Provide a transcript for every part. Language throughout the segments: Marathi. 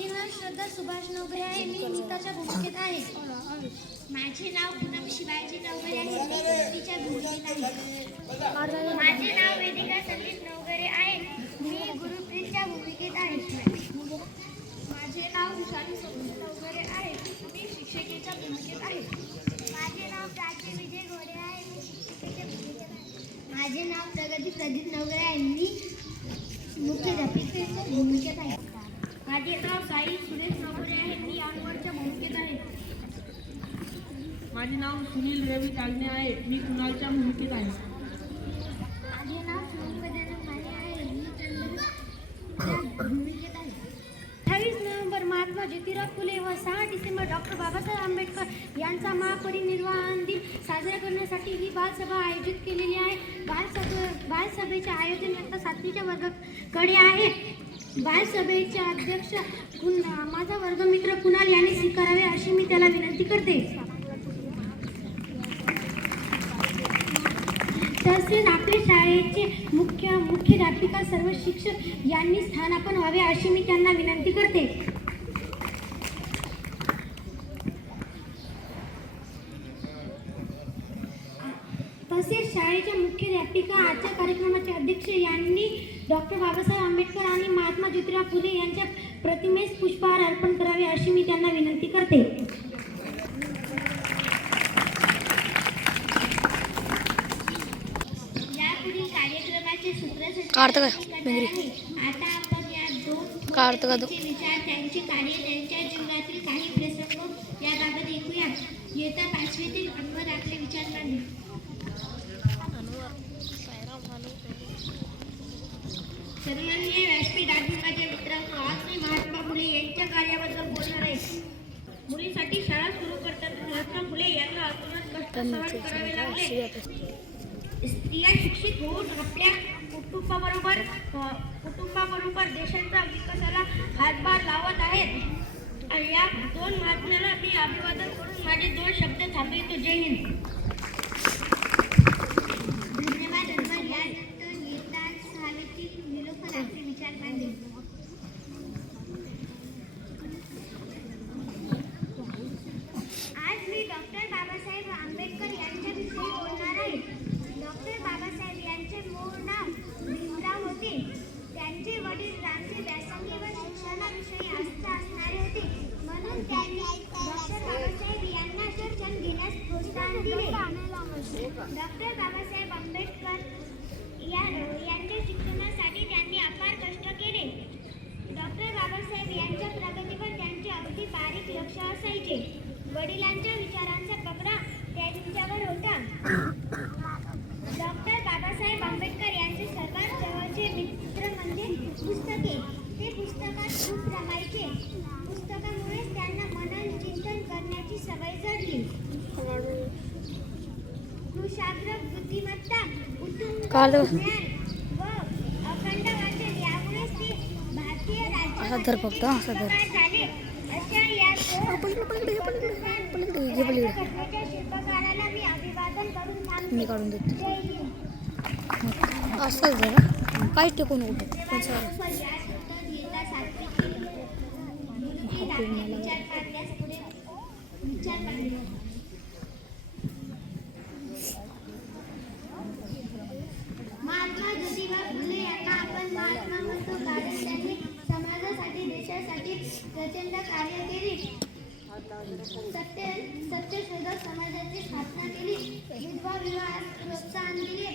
माझे नाव श्रद्धा सुभाष नवघरे आहे. मी नीताच्या भूमिकेत आहे. माझे नाव पूनम शिवाजी नवघरे आहे. मी भूमिकेत आहे. माझे नाव वेदिका संदीप नवघरे आहे. मी गुरुप्रीतच्या भूमिकेत आहे. माझे नाव विशाली संदीप नवघरे आहे. मी शिक्षिकेच्या भूमिकेत आहे. माझे नाव प्राची विजय घोडे आहे. मी शिक्षिकेच्या भूमिकेत आहे. माझे नाव प्रगती प्रदीप नवघरे आहे. मी मुख्याध्यापिकेच्या भूमिकेत आहे. माझे नाव साई सुरेश नवरे आहे मी भूमिकेत आहे. माझे नाव सुनील रवी कालने आहे मी कुणालच्या भूमिकेत आहे. माझे नाव सुनील माने आहे मी चंद्रच्या भूमिकेत आहे. अठ्ठावीस नोव्हेंबर महात्मा ज्योतिराव फुले व सहा डिसेंबर डॉक्टर बाबासाहेब आंबेडकर यांचा महापरिनिर्वाण दिन साजरा करण्यासाठी ही बालसभा आयोजित केलेली आहे. बालसभा बालसभेचे आयोजन सातवीच्या वर्गाकडे आहे. बालसभेचे अध्यक्ष माझा वर्गमित्र कुणाल यांनी स्वीकारावे अशी मी त्याला विनंती करते. तसेच आपल्या शाळेचे मुख्य मुख्याध्यापिका सर्व शिक्षक यांनी स्थानापन व्हावे अशी मी त्यांना विनंती करते. तसेच शाळेच्या मुख्याध्यापिका आजच्या कार्यक्रमाचे अध्यक्ष यांनी डॉक्टर बाबासाहेब आंबेडकर आणि महात्मा ज्योतिराव फुले यांच्या प्रतिमेस पुष्पहार अर्पण करावे अशी मी त्यांना विनंती करते. यापुढील कार्यक्रमाचे. आता आपण या दोन तो? विचार त्यांची कार्य त्यांच्या जीवनातील काही प्रसंग याबाबत ऐकूया येत्या पाचवीतील अनवर आपले विचार मांडले सन्माननीय व्यासपीठ आधी माझ्या मित्रांनो आज मी महात्मा फुले यांच्या कार्याबद्दल बोलणार आहे. मुलीसाठी शाळा सुरू करताना महात्मा फुले यांना अतोनात कष्ट सहन करावे लागले. स्त्रिया शिक्षित होऊन आपल्या कुटुंबाबरोबर कुटुंबाबरोबर देशाच्या विकासाला हातभार लावत आहेत. आणि या दोन महात्म्याला मी अभिवादन करून माझे दोन शब्द थांबवितो. जय हिंद. डॉक्टर बाबासाहेब आंबेडकर या यांच्या शिक्षणासाठी त्यांनी अपार कष्ट केले. डॉक्टर बाबासाहेब यांच्या प्रगतीवर त्यांचे अगदी बारीक लक्ष असायचे. वडिलांच्या विचारांचा पगडा त्यांच्यावर होता डॉक्टर बाबासाहेब आंबेडकर यांचे सर्वात जवळचे मित्र म्हणजे पुस्तके ते पुस्तकात खूप रमायचे पुस्तकामुळेच त्यांना मनन चिंतन करण्याची सवय जडली कुशाग्र बुद्धिमत्ता उत्तुंग काढलं. ज्ञान व अखंड वाचन यामुळेच ते भारतीय असा धर फक्त, असा धर. मी काढून देते. असं काय असंच जरा. काही टेकून उठत पण चालेल. धन्यवाद या शब्दात येता सात्विकी गुरुजी आपले विचार मांडण्यास पुढे विचार मांडले महात्मा ज्योतिबा फुले यांना आपण महात्मा म्हणतो कारण त्यांनी समाजासाठी देशासाठी प्रचंड कार्य केली. सत्य सत्यशोधक समाजाची स्थापना केली. विधवा विवाहास प्रोत्साहन दिले.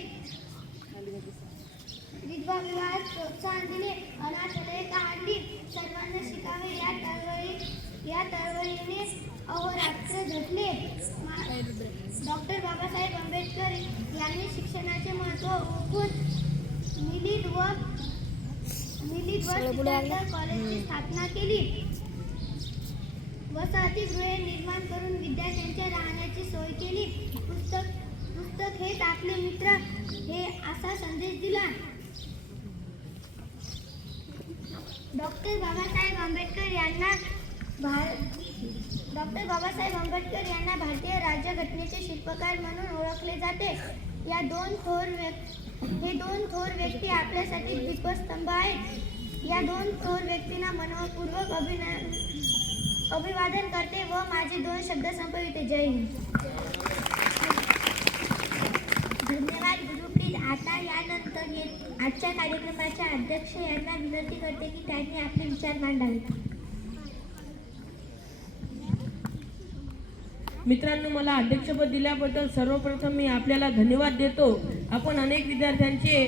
विधवा विवाहास प्रोत्साहन दिले. अनाथालय काढली. सर्वांना शिकावे. या चळवळी या चळवळीने अहोरात्र झटले डॉक्टर बाबासाहेब आंबेडकर यांनी शिक्षणाचे महत्त्व ओळखून मिलित व मिलित व कॉलेजची स्थापना केली. वसतिगृहे निर्माण करून विद्यार्थ्यांच्या राहण्याची सोय केली. पुस्तक पुस्तक हेच आपले मित्र हे असा संदेश दिला. डॉक्टर बाबासाहेब आंबेडकर यांना भार डॉक्टर बाबासाहेब आंबेडकर यांना भारतीय राज्यघटनेचे शिल्पकार म्हणून ओळखले जाते. या दोन थोर व्यक् हे दोन थोर व्यक्ती आपल्यासाठी दीपस्तंभ आहेत. या दोन थोर व्यक्तींना मनपूर्वक अभिनंदन अभिवादन करते व माझे दोन शब्द संपविते. जय हिंद. धन्यवाद गुरुप्रीत आता यानंतर ये आजच्या कार्यक्रमाच्या अध्यक्ष यांना विनंती करते की त्यांनी आपले विचार मांडावेत. मित्रांनो मला अध्यक्षपद दिल्याबद्दल सर्वप्रथम मी आपल्याला धन्यवाद देतो. आपण अनेक विद्यार्थ्यांचे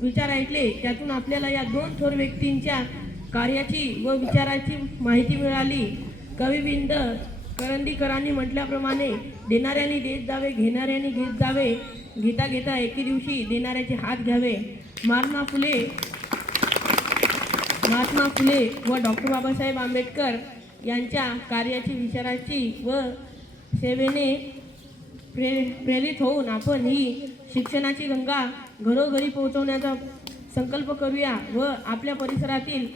विचार ऐकले. त्यातून आपल्याला या दोन थोर व्यक्तींच्या कार्याची व विचाराची माहिती मिळाली. कविविंद करंदीकरांनी म्हटल्याप्रमाणे देणाऱ्यांनी देत जावे घेणाऱ्यांनी घेत जावे. घेता घेता एके दिवशी देणाऱ्याचे हात घ्यावे. महात्मा फुले महात्मा फुले व डॉक्टर बाबासाहेब आंबेडकर यांच्या कार्याची विचाराची व सेवेने प्रे प्रेरित होऊन आपण ही शिक्षणाची गंगा घरोघरी पोहोचवण्याचा संकल्प करूया व आपल्या परिसरातील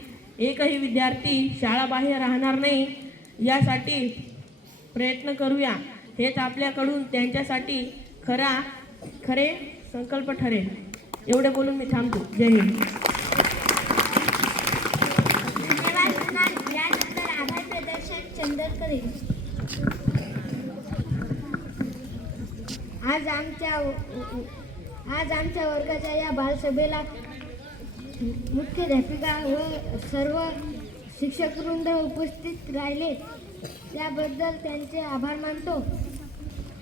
एकही विद्यार्थी शाळाबाह्य राहणार नाही. यासाठी प्रयत्न करूया. हेच आपल्याकडून त्यांच्यासाठी खरा खरे संकल्प ठरेल. एवढे बोलून मी थांबतो. जय हिंद. आज आमच्या आज आमच्या वर्गाच्या या बालसभेला मुख्याध्यापिका व सर्व शिक्षक वृंद उपस्थित राहिले. त्याबद्दल त्यांचे आभार मानतो.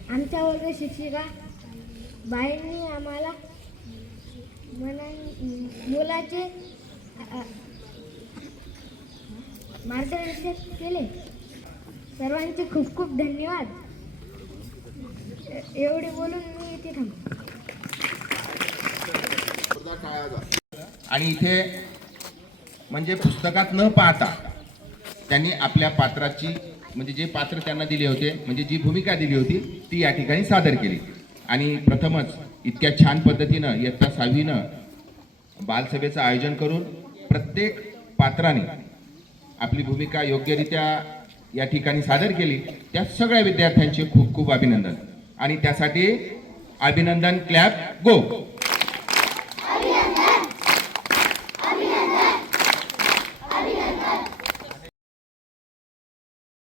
आमच्या वर्ग शिक्षिका बाईंनी आम्हाला मना मुलाचे मार्गदर्शन केले. सर्वांचे खूप खूप धन्यवाद. ए- एवढे बोलून मी इथे थांबतो. आणि इथे म्हणजे पुस्तकात न पाहता त्यांनी आपल्या पात्राची म्हणजे जे पात्र त्यांना दिले होते म्हणजे जी भूमिका दिली होती ती या ठिकाणी सादर केली. आणि प्रथमच इतक्या छान पद्धतीनं इयत्ता सहावीनं बालसभेचं आयोजन करून प्रत्येक पात्राने आपली भूमिका योग्यरित्या या ठिकाणी सादर केली. त्या सगळ्या विद्यार्थ्यांचे खूप खूप अभिनंदन. आणि त्यासाठी अभिनंदन क्लॅप गो!